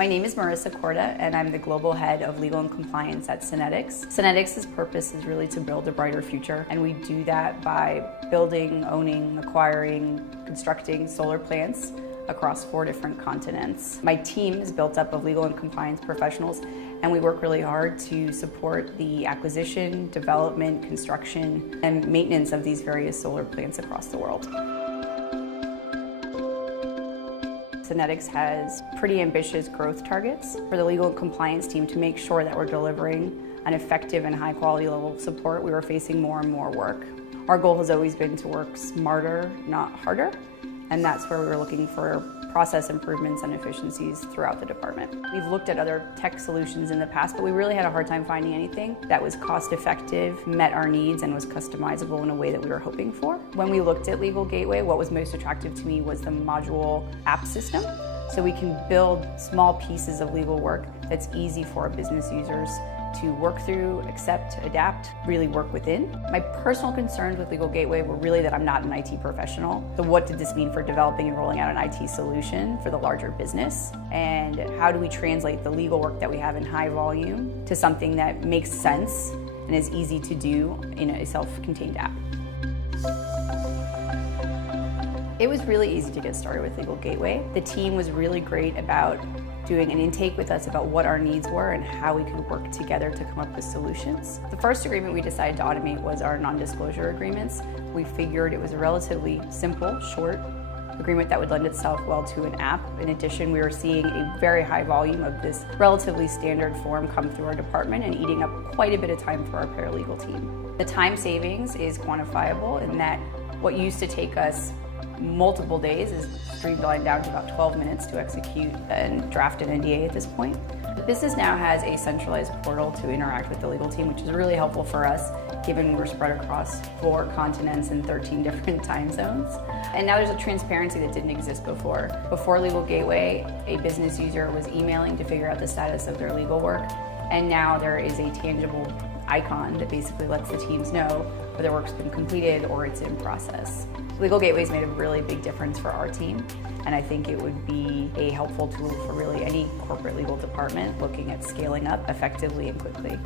My name is Marissa Corda, and I'm the Global Head of Legal and Compliance at Sonnedix. Sonnedix's purpose is really to build a brighter future, and we do that by building, owning, acquiring, constructing solar plants across 4 different continents. My team is built up of legal and compliance professionals, and we work really hard to support the acquisition, development, construction, and maintenance of these various solar plants across the world. Sonnedix has pretty ambitious growth targets for the legal and compliance team to make sure that we're delivering an effective and high quality level of support. We were facing more and more work. Our goal has always been to work smarter, not harder, and that's where we were looking for process improvements and efficiencies throughout the department. We've looked at other tech solutions in the past, but we really had a hard time finding anything that was cost effective, met our needs, and was customizable in a way that we were hoping for. When we looked at Legal Gateway, what was most attractive to me was the module app system. So we can build small pieces of legal work that's easy for our business users to work through, accept, adapt, really work within. My personal concerns with Legal Gateway were really that I'm not an IT professional. So what did this mean for developing and rolling out an IT solution for the larger business? And how do we translate the legal work that we have in high volume to something that makes sense and is easy to do in a self-contained app? It was really easy to get started with Legal Gateway. The team was really great about doing an intake with us about what our needs were and how we could work together to come up with solutions. The first agreement we decided to automate was our non-disclosure agreements. We figured it was a relatively simple, short agreement that would lend itself well to an app. In addition, we were seeing a very high volume of this relatively standard form come through our department and eating up quite a bit of time for our paralegal team. The time savings is quantifiable in that what used to take us multiple days is streamlined down to about 12 minutes to execute and draft an NDA at this point. The business now has a centralized portal to interact with the legal team, which is really helpful for us given we're spread across 4 continents and 13 different time zones. And now there's a transparency that didn't exist before. Before Legal Gateway, a business user was emailing to figure out the status of their legal work, and now there is a tangible icon that basically lets the teams know whether work's been completed or it's in process. Legal Gateway's made a really big difference for our team, and I think it would be a helpful tool for really any corporate legal department looking at scaling up effectively and quickly.